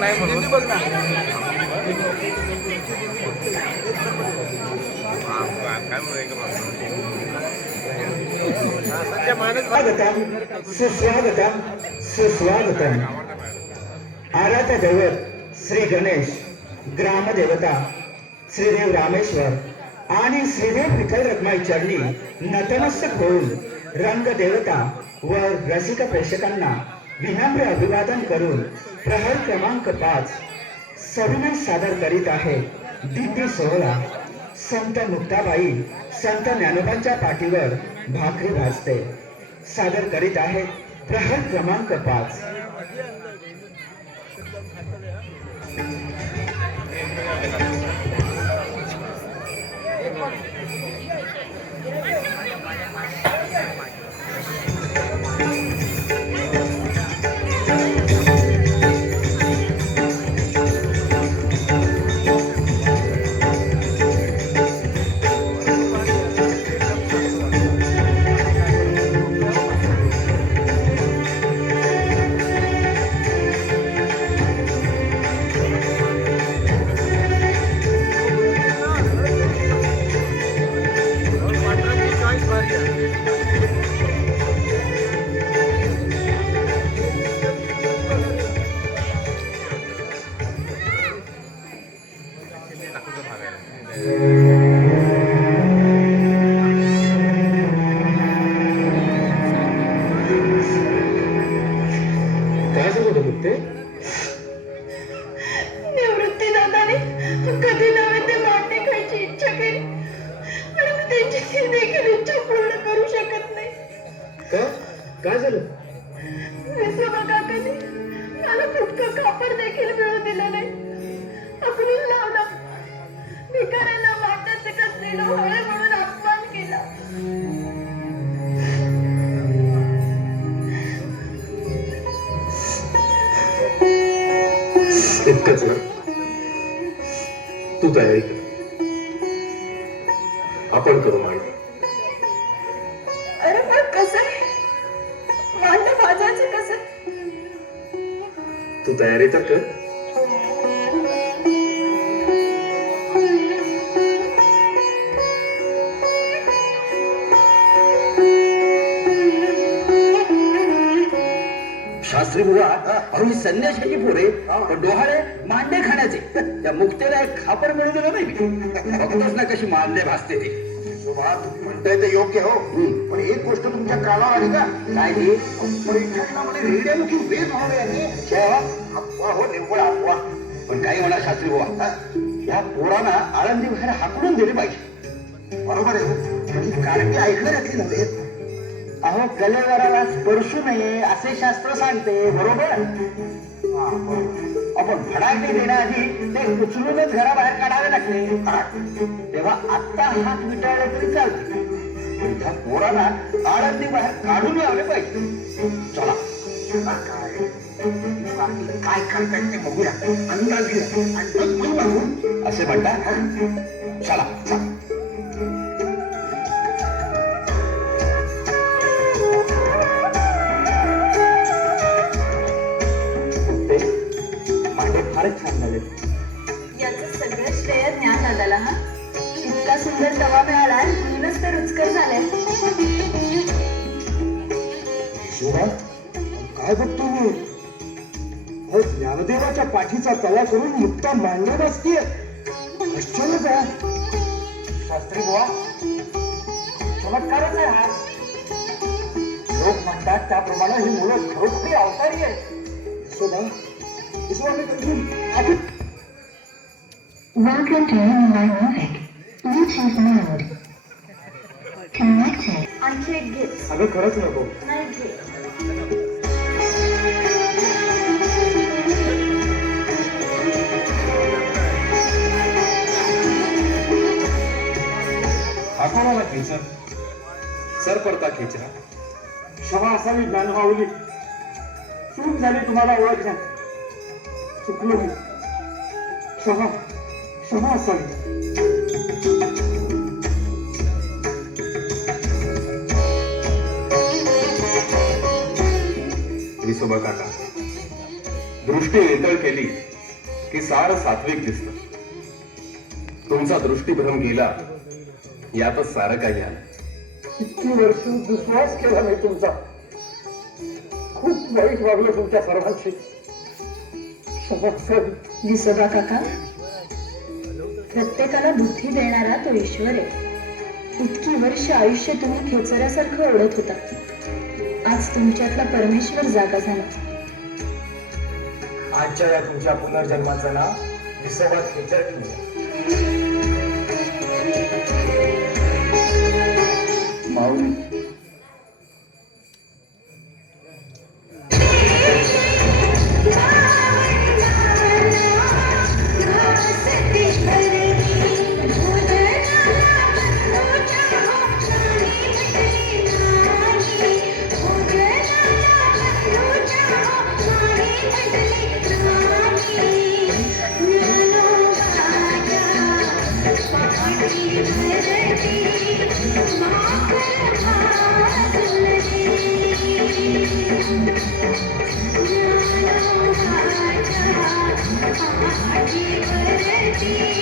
नाही म्हणून सुस्वागतम सुस्वागतम. आराध्य दैवत श्री गणेश, ग्रामदेवता श्रीदेव रामेश्वर आणि श्रीदेव विठ्ठल रखमाई चरणी नतमस्तक होऊन रंगदेवता व रसिक प्रेक्षकांना विनम्र अभिवादन करून प्रहर क्रमांक 5 सविनय सादर करीत आहे दिंडी सोहळा. संत मुक्ताबाई संत ज्ञानोबांच्या पाठीवर भाकरी भाजते सादर करीत आहे प्रहर क्रमांक 5. निवृत्ती दादाने कधी नव्हे ते माटे खायची इच्छा केली आणि मी त्यांची देखील इच्छा पूर्ण करू शकत नाही. काय झालं? विसोबा काकाने मला फुटकं कापड देखील मिळू दिलं नाही. आपण लावला भिकाऱ्यांना वाटाचे कसलेलं हळे म्हणून अपमान केला. इतकंच ना? तू तयारी कर, आपण करू मांड. अरे पण कसं आहे? मांड भाजायचं कसं? तू तयारी तर कर. शास्त्री बुवा, अहो ही संन्याशाची पोरे पण डोहाळे मांडे खाण्याचे. त्या मुक्तेला एक खापर मिळू दिलं नाही मी. बघतोच ना कशी मांडे भासते ते. तुम्ही म्हणताय ते योग्य हो, पण एक गोष्ट तुमच्या कानावर आली का? काय ही? परीक्षणामध्ये रेड्यामुखी वेद व्हावे यांनी. अफवा हो, निव्वळ अफवा. पण काही म्हणा शास्त्री बुवा, या पोरांना आळंदी बाहेर हाकलून दिले पाहिजे. बरोबर आहे, कारण मी ऐकणाऱ्यातली नव्हे. अहो कलेवराला स्पर्शू नये असे शास्त्र सांगते. बरोबर? आपण फडाके देण्याआधी ते उचलूनच घराबाहेर काढावे लागते. तेव्हा आत्ता हात विटाळले तरी चालते, पण त्या पोरांना आळंदी बाहेर काढून लावले पाहिजे. चला काय करतायत ते बघूया, अंदाज घेऊया आणि मग बघू. असे म्हणता. चला चला. फारच छान झाले. याचं सगळं श्रेय ज्ञानदादाला. हा इतका सुंदर तवा मिळाला म्हणूनच तर रुचकर झालाय. शोभा, काय बघतो मी? अहो, ज्ञानदेवाच्या पाठीचा तवा करून मुक्ता मांडे बसतीये. आश्चर्यच आहे. शास्त्री बुवा, चमत्कारच आहे हा. लोक म्हणतात त्याप्रमाणे ही मुलं खरोखरी अवतारी आहे. शोभा, Welcome to Unilive Music. Bluetooth mode. Connected. आणखी एक घे. अगं खरंच नको. नाही घे. आठवणाला खेचर सर पडता खेचरा. क्षमा असावी ज्ञानमाऊली. चूक झाली तुम्हाला ओळखण्यात. चुकलो मी. क्षमा क्षमा असावी. विसोबा काका, दृष्टी नितळ केली की सार सात्विक दिसत. तुमचा दृष्टीभ्रम गेला यातच सारं काही आलं. इतकी वर्ष विश्वास केला नाही तुमचा. खूप वाईट वागलो तुमच्या सर्वांशी. क्षमा असावी. विसोबा काका, प्रत्येकाला बुद्धी देणारा तो ईश्वर आहे. इतकी वर्ष आयुष्य तुम्ही खेचऱ्यासारखं ओढत होता. आज तुमच्यातला परमेश्वर जागा झाला. आजच्या या तुमच्या पुनर्जन्माचं नाव विसोबा खेचर ठेवलं. माऊली, Thank you.